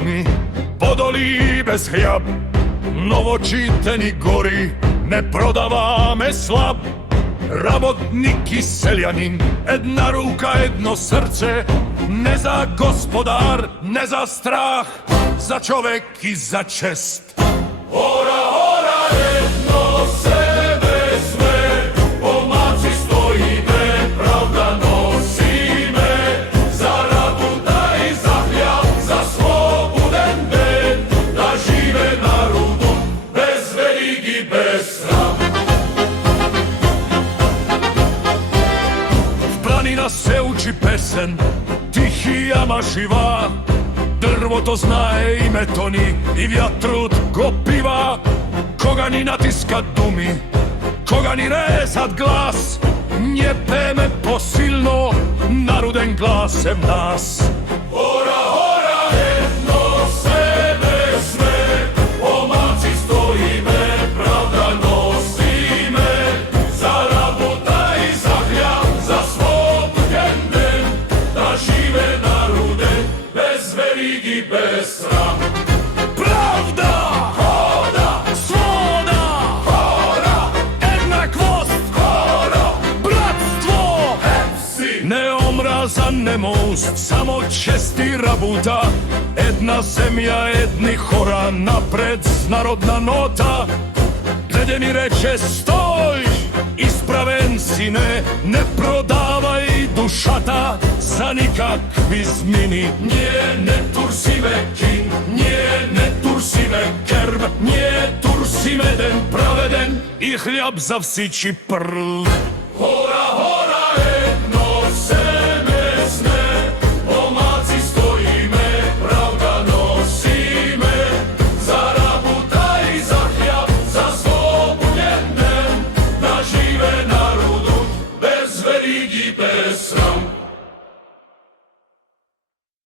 gladni, podolí bez hljab. Novočiteni gori, ne prodava me slab. Rabotnik i seljanin, jedna ruka, jedno srce. Ne za gospodar, ne za strah, za čovek i za čest. Hora, hora, jedno sebe sve, po maci stoji me, pravda nosi me. Za rabuta i za hljab, za sloboden den, da žive na rudu, bez verigi, bez sram. V planina se uči pesen, tihi jama živa. Drvo to znaje i metoni, i vjatrut go piva. Koga ni natiskat dumi, koga ni rezat glas, nje peme posilno, naruden glasem nas. Hora, hora, jedno sebe sve, po maci stoji me, pravda nosi me. Za rabuta i za hljab, za sloboden den, da žive naruden, bez verigi, bez sram. Pravda hoda, sloboda hora, jednakost hora, bratstvo hepsi. Ne omraza, ne most, samo česti rabuta. Jedna zemlja, jedni hora, napred narodna nota. Glede mi reče stoj, ispraven sine, ne prodavaj dušata za nikakvi zmini. Nje ne tursive kin, nje ne tursive kerb, nje tursime den praveden i hljab za vsići prl.